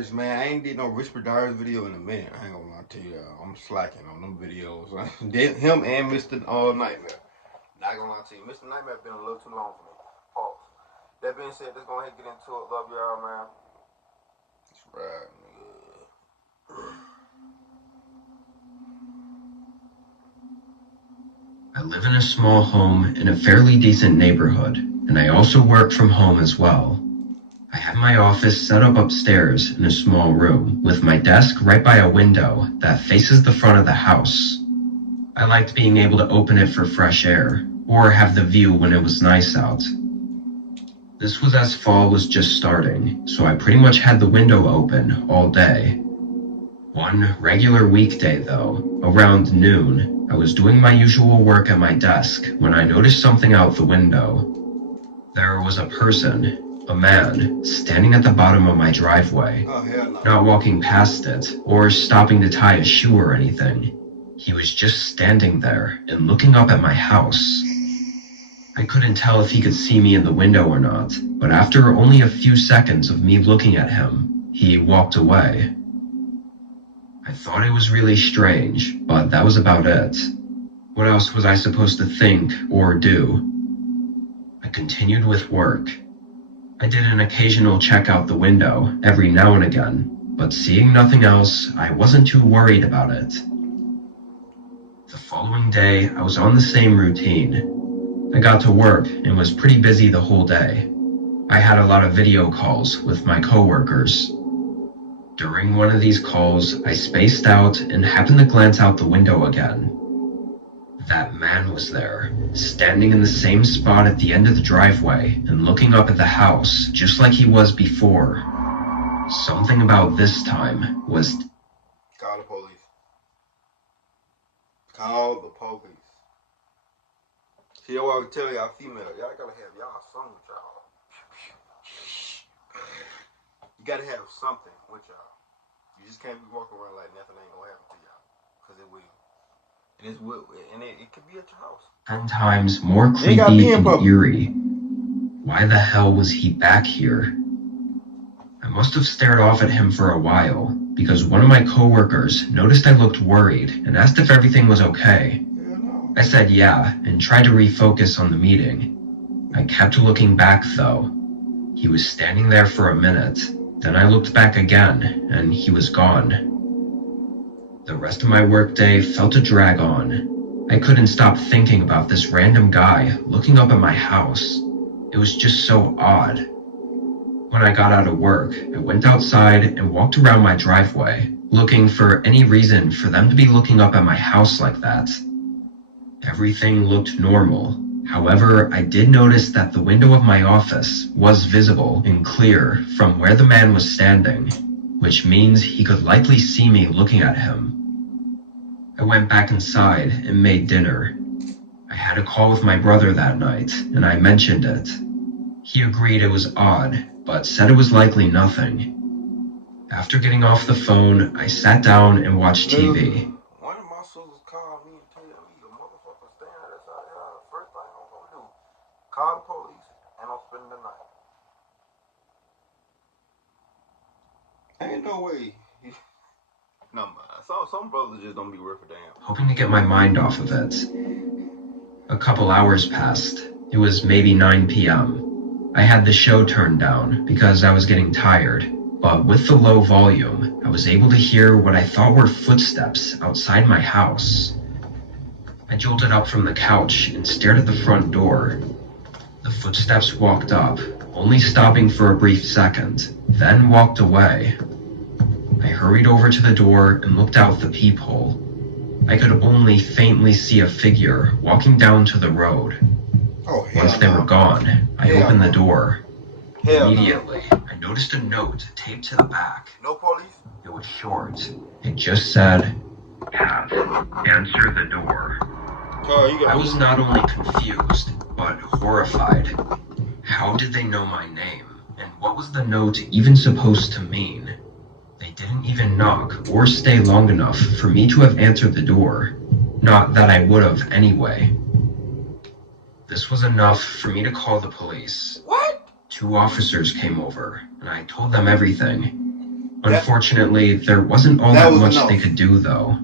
Diaries, man. I ain't did no Whisper Diaries video in a minute. I ain't gonna lie to you. I'm slacking on them videos. Him and Mr. Nightmare. Not gonna lie to you. Mr. Nightmare been a little too long for me. Pause. That being said, let's go ahead and get into it. Love y'all, man. That's right, nigga. I live in a small home in a fairly decent neighborhood, and I also work from home as well. I have my office set up upstairs in a small room, with my desk right by a window that faces the front of the house. I liked being able to open it for fresh air, or have the view when it was nice out. This was as fall was just starting, so I pretty much had the window open all day. One regular weekday though, around noon, I was doing my usual work at my desk when I noticed something out the window. There was a person, a man, standing at the bottom of my driveway, not walking past it or stopping to tie a shoe or anything. He was just standing there and looking up at my house. I couldn't tell if he could see me in the window or not, but after only a few seconds of me looking at him, he walked away. I thought it was really strange, but that was about it. What else was I supposed to think or do? I continued with work. I did an occasional check out the window every now and again, but seeing nothing else, I wasn't too worried about it. The following day, I was on the same routine. I got to work and was pretty busy the whole day. I had a lot of video calls with my coworkers. During one of these calls, I spaced out and happened to glance out the window again. That man was there, standing in the same spot at the end of the driveway and looking up at the house just like he was before. Something about this time was... Call the police. Call the police. See, what I can tell y'all female, y'all gotta have y'all something with y'all. You gotta have something with y'all. You just can't be walking around like nothing ain't gonna happen to y'all. Cause it will. And it could be at your house. 10 times more creepy and eerie. Why the hell was he back here? I must have stared off at him for a while, because one of my coworkers noticed I looked worried and asked if everything was okay. I said yeah, and tried to refocus on the meeting. I kept looking back though. He was standing there for a minute, then I looked back again, and he was gone. The rest of my workday felt to drag on. I couldn't stop thinking about this random guy looking up at my house. It was just so odd. When I got out of work, I went outside and walked around my driveway, looking for any reason for them to be looking up at my house like that. Everything looked normal. However, I did notice that the window of my office was visible and clear from where the man was standing, which means he could likely see me looking at him. I went back inside and made dinner. I had a call with my brother that night, and I mentioned it. He agreed it was odd, but said it was likely nothing. After getting off the phone, I sat down and watched TV. One of my sisters called me and tell me the motherfucker standing outside the house. First thing I'm gonna do, call the police and I'm spending the night. Ain't no way. No, man. Some brothers just don't be worth a damn. Hoping to get my mind off of it. A couple hours passed. It was maybe 9 p.m. I had the show turned down because I was getting tired, but with the low volume, I was able to hear what I thought were footsteps outside my house. I jolted up from the couch and stared at the front door. The footsteps walked up, only stopping for a brief second, then walked away. I hurried over to the door and looked out the peephole. I could only faintly see a figure walking down to the road. Once they were gone, I opened the door. Immediately, I noticed a note taped to the back. No police? It was short. It just said, "Have answer the door." I was not only confused, but horrified. How did they know my name? And what was the note even supposed to mean? They didn't even knock or stay long enough for me to have answered the door. Not that I would have anyway. This was enough for me to call the police. What? 2 officers came over, and I told them everything. Unfortunately, there wasn't all that much they could do, though.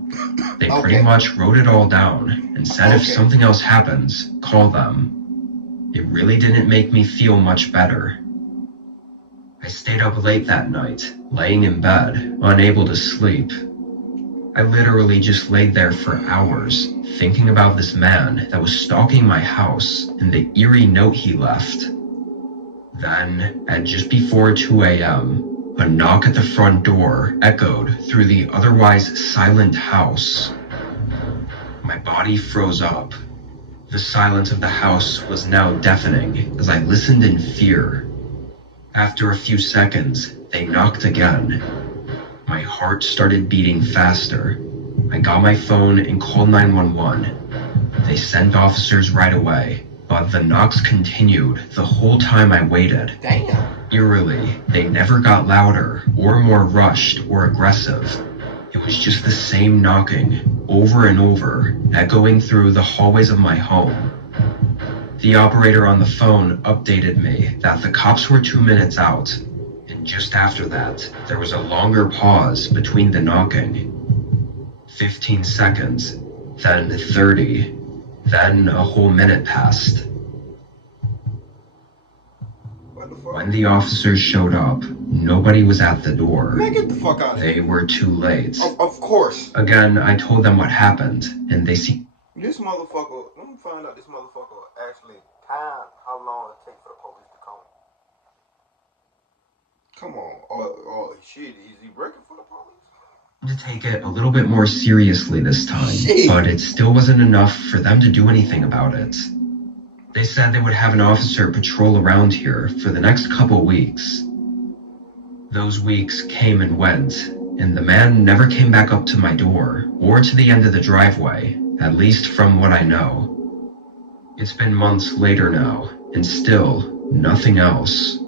They pretty much wrote it all down and said if something else happens, call them. It really didn't make me feel much better. I stayed up late that night, laying in bed, unable to sleep. I literally just laid there for hours, thinking about this man that was stalking my house and the eerie note he left. Then, at just before 2 a.m., a knock at the front door echoed through the otherwise silent house. My body froze up. The silence of the house was now deafening as I listened in fear. After a few seconds, they knocked again. My heart started beating faster. I got my phone and called 911. They sent officers right away, but the knocks continued the whole time I waited. Damn. Eerily, they never got louder or more rushed or aggressive. It was just the same knocking, over and over, echoing through the hallways of my home. The operator on the phone updated me that the cops were 2 minutes out, and just after that, there was a longer pause between the knocking. 15 seconds, then 30, then a whole minute passed. When the officers showed up, nobody was at the door. Man, get the fuck out of here. They were too late. Of course. Again, I told them what happened, and they see. This motherfucker, let me find out this motherfucker actually time how long it takes for the police to come. Come on. Oh, shit, is he breaking for the police? To take it a little bit more seriously this time, Shit. But it still wasn't enough for them to do anything about it. They said they would have an officer patrol around here for the next couple weeks. Those weeks came and went, and the man never came back up to my door or to the end of the driveway, at least from what I know. It's been months later now, and still nothing else.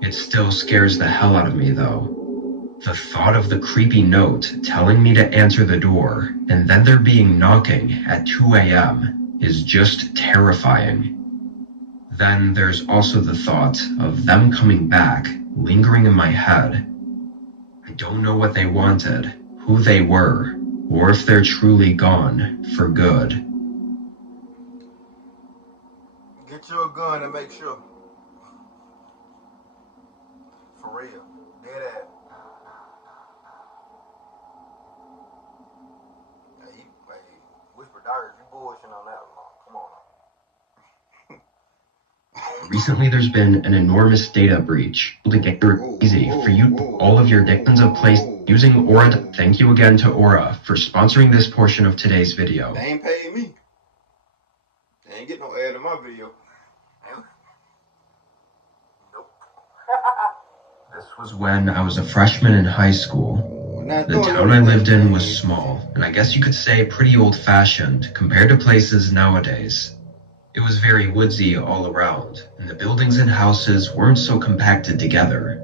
It still scares the hell out of me, though. The thought of the creepy note telling me to answer the door and then there being knocking at 2 a.m. is just terrifying. Then there's also the thought of them coming back, lingering in my head. I don't know what they wanted, who they were, or if they're truly gone for good. Get your gun and make sure. For real. Dead ass. Hey, Whisper Diaries, you bullshitting on that one. Come on now. Recently there's been an enormous data breach to get it easy for you all of your dictions of place using Aura. Thank you again to Aura for sponsoring this portion of today's video. They ain't paying me. They ain't get no ad in my video. Nope. This was when I was a freshman in high school. The town I lived in was small, and I guess you could say pretty old-fashioned compared to places nowadays. It was very woodsy all around, and the buildings and houses weren't so compacted together.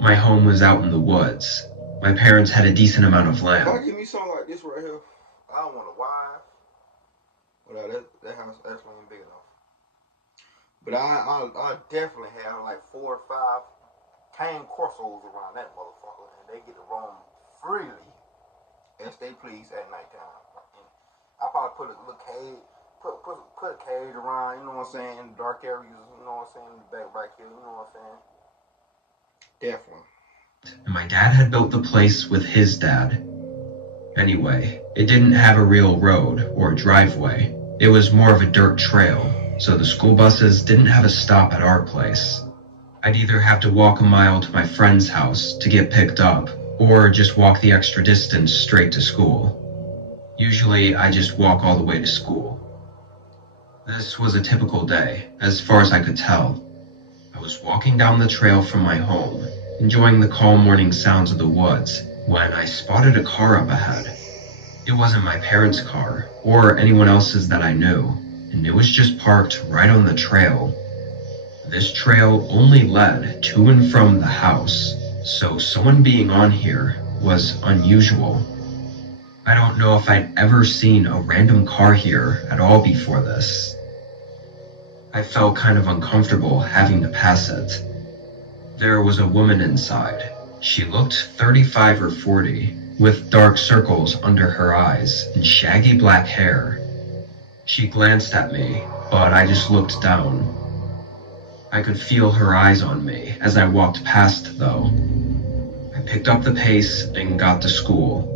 My home was out in the woods. My parents had a decent amount of land. If I give me something like this right here, I don't want a wife. Well, that house actually ain't big enough. But I definitely have like 4 or 5 tame crossovers around that motherfucker, and they get to roam freely as they please at nighttime. And I probably put a little cage, put a cage around, you know what I'm saying, in dark areas, you know what I'm saying, in the back here, you know what I'm saying. Definitely. And my dad had built the place with his dad. Anyway, it didn't have a real road or driveway. It was more of a dirt trail, so the school buses didn't have a stop at our place. I'd either have to walk a mile to my friend's house to get picked up, or just walk the extra distance straight to school. Usually, I just walk all the way to school. This was a typical day, as far as I could tell. I was walking down the trail from my home, enjoying the calm morning sounds of the woods, when I spotted a car up ahead. It wasn't my parents' car, or anyone else's that I knew, and it was just parked right on the trail. This trail only led to and from the house, so someone being on here was unusual. I don't know if I'd ever seen a random car here at all before this. I felt kind of uncomfortable having to pass it. There was a woman inside, She looked 35 or 40, with dark circles under her eyes and shaggy black hair. She glanced at me, but I just looked down. I could feel her eyes on me as I walked past, though. I picked up the pace and got to school.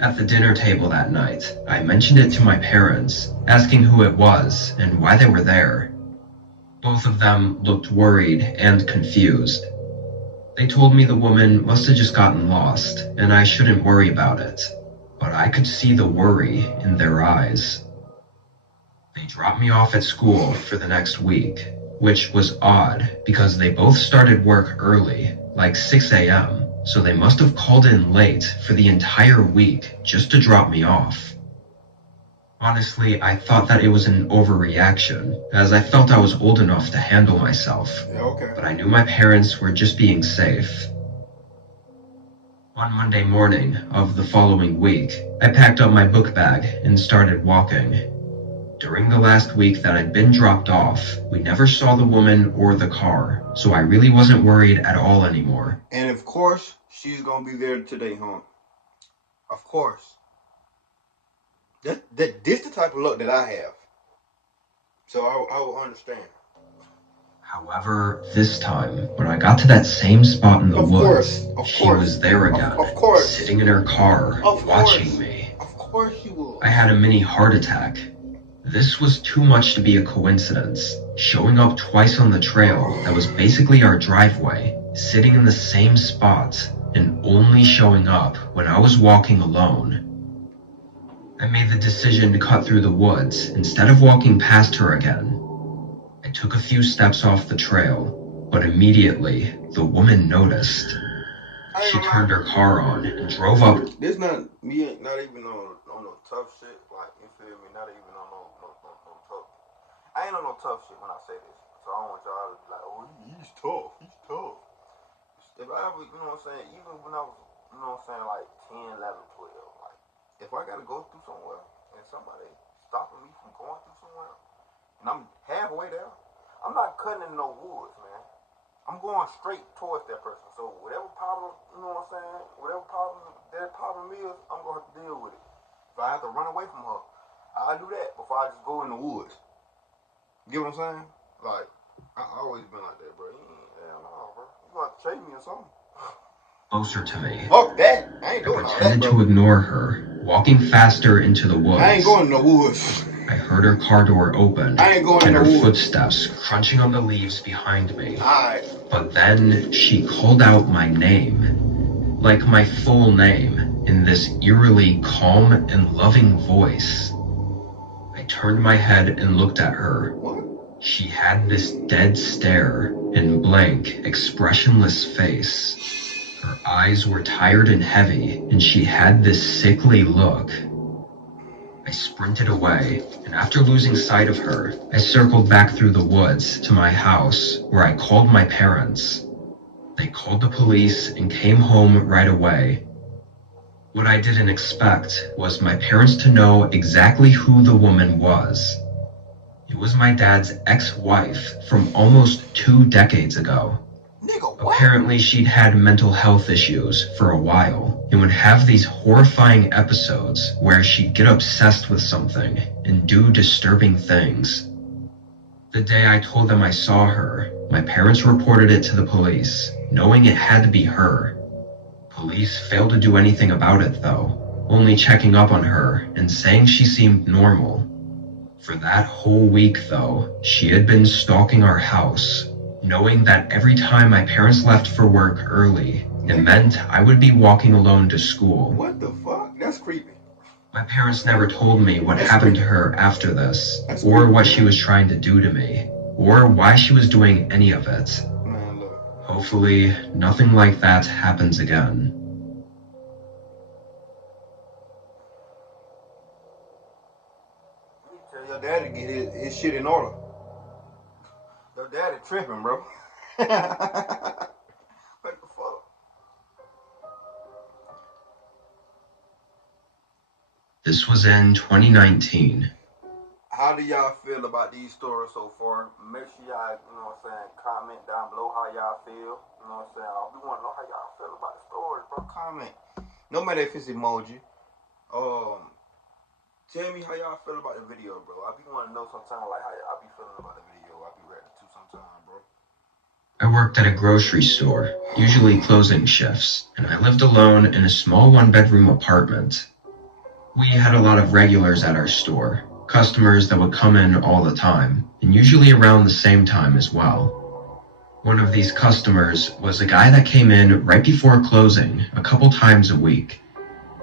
At the dinner table that night, I mentioned it to my parents, asking who it was and why they were there. Both of them looked worried and confused. They told me the woman must have just gotten lost, and I shouldn't worry about it. But I could see the worry in their eyes. They dropped me off at school for the next week, which was odd because they both started work early, like 6 a.m., so they must have called in late for the entire week just to drop me off. Honestly, I thought that it was an overreaction, as I felt I was old enough to handle myself. Yeah, okay. But I knew my parents were just being safe. On Monday morning of the following week, I packed up my book bag and started walking. During the last week that I'd been dropped off, we never saw the woman or the car, so I really wasn't worried at all anymore. And of course, she's gonna be there today, huh? Of course. This the type of luck that I have. So I will understand. However, this time, when I got to that same spot in the woods, she was there again, sitting in her car, watching me. Of course she was. I had a mini heart attack. This was too much to be a coincidence, showing up twice on the trail that was basically our driveway, sitting in the same spot, and only showing up when I was walking alone. I made the decision to cut through the woods instead of walking past her again. I took a few steps off the trail, but immediately the woman noticed. She turned her car on and drove up. This not me, not even on no tough shit. Like, you feel me? Not even on no tough. I ain't on no tough shit when I say this. So I don't want y'all to be like, oh, he's tough. He's tough. If I ever, you know what I'm saying? Even when I was, you know what I'm saying, like 10, 11, 12, like, if I gotta go through somewhere and somebody stopping me from going through somewhere, and I'm halfway there, I'm not cutting in no woods, man. I'm going straight towards that person. So whatever problem, you know what I'm saying, whatever problem that problem is, I'm gonna have to deal with it. If I have to run away from her, I'll do that before I just go in the woods. You get what I'm saying? Like, I always been like that, bro. Hell no, bro. You gonna have to chase me or something. Closer to me. Fuck that. I ain't doing all that, pretended to ignore her, walking faster into the woods. I ain't going in the woods. I heard her car door open, I ain't going and in her the woods. footsteps crunching on the leaves behind me. Alright. But then she called out my name, like my full name, in this eerily calm and loving voice. I turned my head and looked at her. What? She had this dead stare and blank, expressionless face. Her eyes were tired and heavy, and she had this sickly look. I sprinted away, and after losing sight of her, I circled back through the woods to my house, where I called my parents. They called the police and came home right away. What I didn't expect was my parents to know exactly who the woman was. It was my dad's ex-wife from almost 2 decades ago. Nigga, what? Apparently, she'd had mental health issues for a while and would have these horrifying episodes where she'd get obsessed with something and do disturbing things. The day I told them I saw her, my parents reported it to the police, knowing it had to be her. Police failed to do anything about it, though, only checking up on her and saying she seemed normal. For that whole week, though, she had been stalking our house, knowing that every time my parents left for work early, it meant I would be walking alone to school. What the fuck? That's creepy. My parents never told me what happened to her after this, or what she was trying to do to me, or why she was doing any of it. Man, look. Hopefully, nothing like that happens again. You need to tell your dad to get his shit in order. Your daddy tripping, bro. What the fuck? This was in 2019. I How do y'all feel about these stories so far? Make sure y'all, comment down below how y'all feel. We want to know how y'all feel about the stories, bro. Comment. No matter if it's emoji. Tell me how y'all feel about the video, bro. I be want to know sometimes, like, how y'all be feeling about the video. I be ready to sometimes, bro. I worked at a grocery store, usually closing shifts, and I lived alone in a small one-bedroom apartment. We had a lot of regulars at our store, customers that would come in all the time, and usually around the same time as well. One of these customers was a guy that came in right before closing a couple times a week.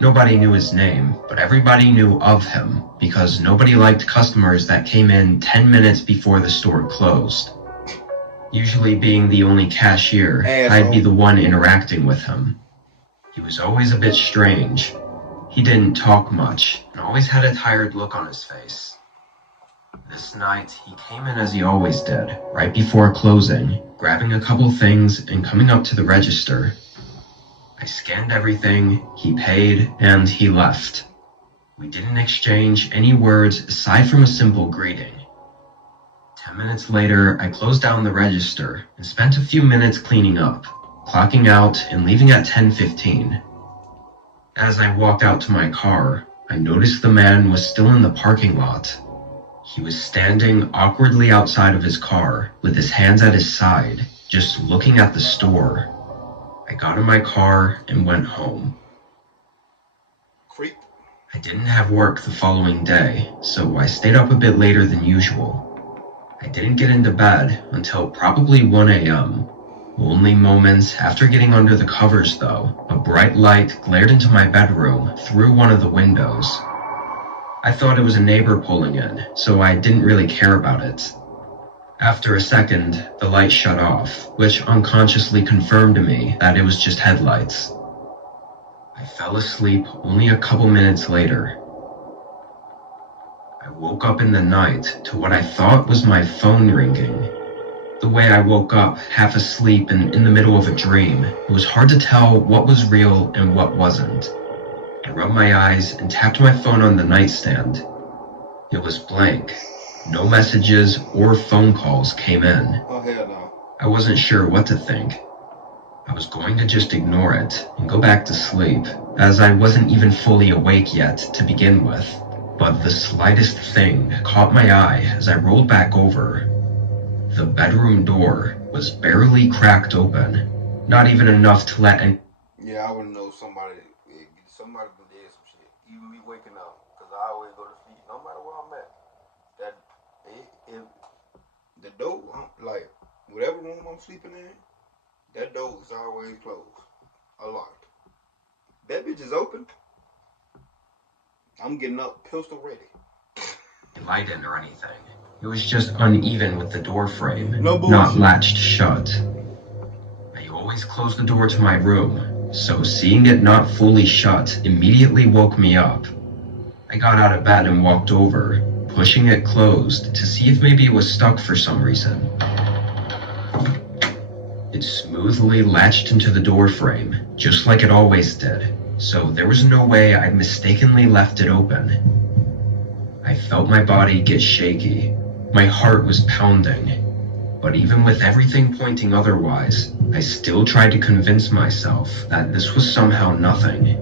Nobody knew his name, but everybody knew of him because nobody liked customers that came in 10 minutes before the store closed. Usually being the only cashier, I'd be the one interacting with him. He was always a bit strange. He didn't talk much and always had a tired look on his face. This night, he came in as he always did, right before closing, grabbing a couple things and coming up to the register. I scanned everything, he paid, and he left. We didn't exchange any words aside from a simple greeting. 10 minutes later, I closed down the register and spent a few minutes cleaning up, clocking out and leaving at 10:15. As I walked out to my car, I noticed the man was still in the parking lot. He was standing awkwardly outside of his car with his hands at his side, just looking at the store. I got in my car and went home. Creep. I didn't have work the following day, so I stayed up a bit later than usual. I didn't get into bed until probably 1 a.m. Only moments after getting under the covers, though, a bright light glared into my bedroom through one of the windows. I thought it was a neighbor pulling in, so I didn't really care about it. After a second, the light shut off, which unconsciously confirmed to me that it was just headlights. I fell asleep only a couple minutes later. I woke up in the night to what I thought was my phone ringing. The way I woke up, half asleep and in the middle of a dream, it was hard to tell what was real and what wasn't. I rubbed my eyes and tapped my phone on the nightstand. It was blank. No messages or phone calls came in. Oh, hell no. I wasn't sure what to think. I was going to just ignore it and go back to sleep, as I wasn't even fully awake yet to begin with. But the slightest thing caught my eye as I rolled back over. The bedroom door was barely cracked open, not even enough to let any... Yeah, I would know somebody did some shit. Even me waking up, because I always go to sleep, no matter where I'm at. If the door, like, whatever room I'm sleeping in, that door is always closed, or locked. That bitch is open. I'm getting up, pistol ready. light in or anything. It was just uneven with the door frame, No not latched shut. I always closed the door to my room, so seeing it not fully shut immediately woke me up. I got out of bed and walked over, pushing it closed to see if maybe it was stuck for some reason. It smoothly latched into the door frame, just like it always did, so there was no way I'd mistakenly left it open. I felt my body get shaky. My heart was pounding. But even with everything pointing otherwise, I still tried to convince myself that this was somehow nothing.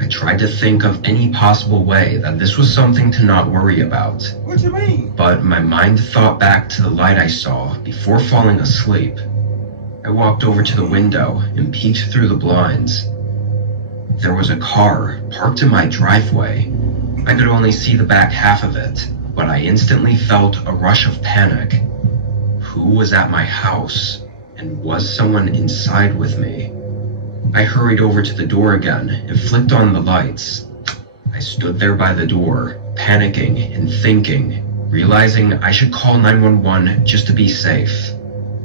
I tried to think of any possible way that this was something to not worry about. What you mean? But my mind thought back to the light I saw before falling asleep. I walked over to the window and peeked through the blinds. There was a car parked in my driveway. I could only see the back half of it, but I instantly felt a rush of panic. Who was at my house? And was someone inside with me? I hurried over to the door again and flicked on the lights. I stood there by the door, panicking and thinking, realizing I should call 911 just to be safe.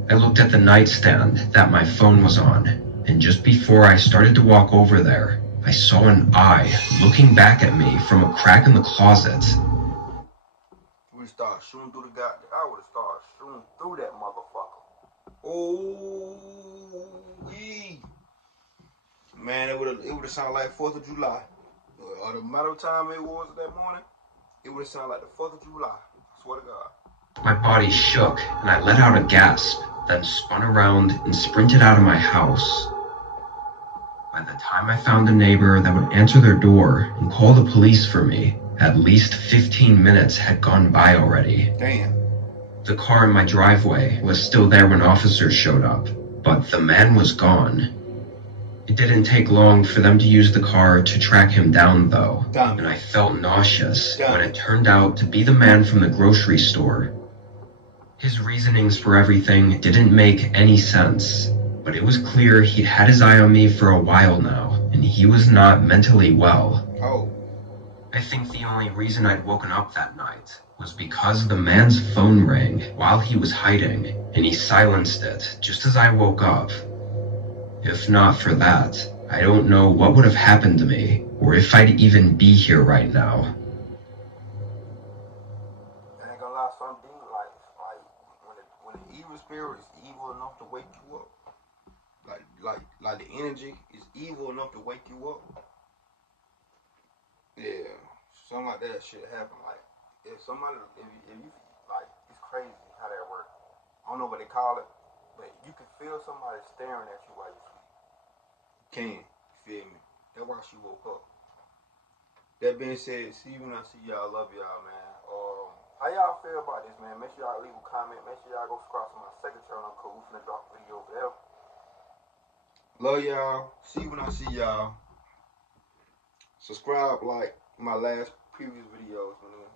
I looked at the nightstand that my phone was on, and just before I started to walk over there, I saw an eye looking back at me from a crack in the closet. We start shooting through the goddamn. I would have started shooting through that motherfucker. Oh, man, it would have sounded like 4th of July. Or the amount of time it was that morning, it would have sounded like the 4th of July. Swear to God. My body shook and I let out a gasp, then spun around and sprinted out of my house. By the time I found a neighbor that would answer their door and call the police for me, at least 15 minutes had gone by already. Damn. The car in my driveway was still there when officers showed up, but the man was gone. It didn't take long for them to use the car to track him down, though, and I felt nauseous when it turned out to be the man from the grocery store. His reasonings for everything didn't make any sense, but it was clear he'd had his eye on me for a while now, and he was not mentally well. Oh. I think the only reason I'd woken up that night was because the man's phone rang while he was hiding, and he silenced it just as I woke up. If not for that, I don't know what would have happened to me, or if I'd even be here right now. I ain't gonna lie, some demon like when the evil spirit is evil enough to wake you up. Like the energy is evil enough to wake you up. Yeah, something like that shit happen. Like if you like, it's crazy how that works. I don't know what they call it, but you can feel somebody staring at you while you sleep. You feel me? That's why she woke up. That being said, see you when I see y'all. Love y'all, man. How y'all feel about this, man? Make sure y'all leave a comment. Make sure y'all go subscribe to my second channel. Cool, we finna drop a video over there. Love y'all. See you when I see y'all. Subscribe like my last previous videos, man.